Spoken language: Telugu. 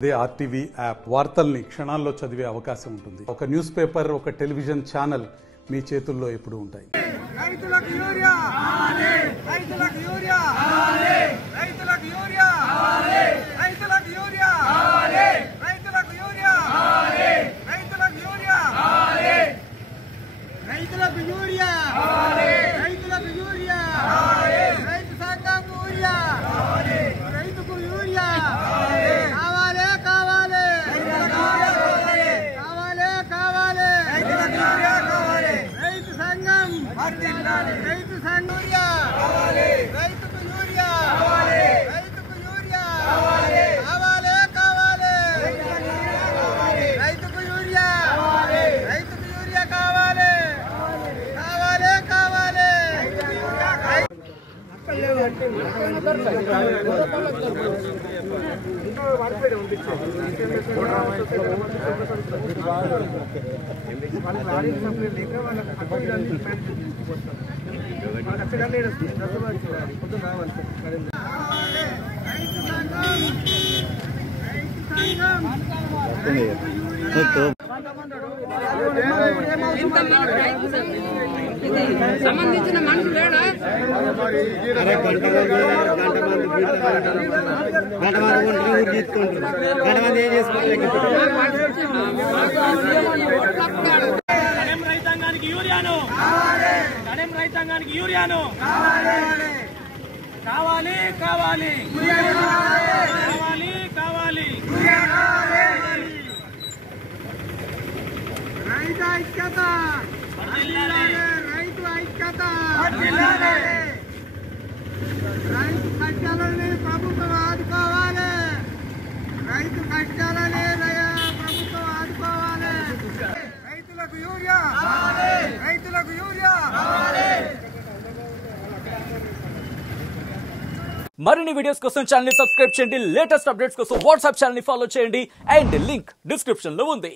అదే ఆర్టీవీ యాప్ వార్తల్ని క్షణాల్లో చదివే అవకాశం ఉంటుంది. ఒక న్యూస్ పేపర్, ఒక టెలివిజన్ ఛానల్ మీ చేతుల్లో ఎప్పుడూ ఉంటాయి. రైతులకు యూరియా రైతులకు యూరియా రైతులకు యూరియా రైతులకు యూరియా రైతులకు యూరియా రైతులకు యూరియా రైతులకు యూరియా రైతులకు యూరియా రైతు సంఘం యూరియా రైతుకు యూరియా కావాలి కావాలి కావాలి కావాలి రైతులకు యూరియా కావాలి రైతు సంఘం రైతు సంఘం యూరియా రైతుకు యూరియా రైతుకు యూరియా కావాలి కావాలి రైతుకు యూరియా రైతుకు యూరియా కావాలి కావాలి కావాలి సంబంధించిన మనుషులు లేడా రైతాంగానికి యూరియాను కడెం రైతాంగానికి యూరియాను కావాలి కావాలి కావాలి కావాలి రైతు ఐక్యత రైతు ఐక్యత రైతు కష్టాలని ప్రభుత్వం ఆదుకోవాలి రైతు కష్టాలని ప్రభుత్వం ఆదుకోవాలి రైతులకు యూరియా రైతులకు యూరియా మరిన్ని వీడియోస్ కోసం ఛానల్ ని సబ్స్క్రైబ్ చేయండి. లేటెస్ట్ అప్డేట్స్ కోసం వాట్సాప్ ఛానల్ ని ఫాలో చేయండి అండ్ లింక్ డిస్క్రిప్షన్ లో ఉంది.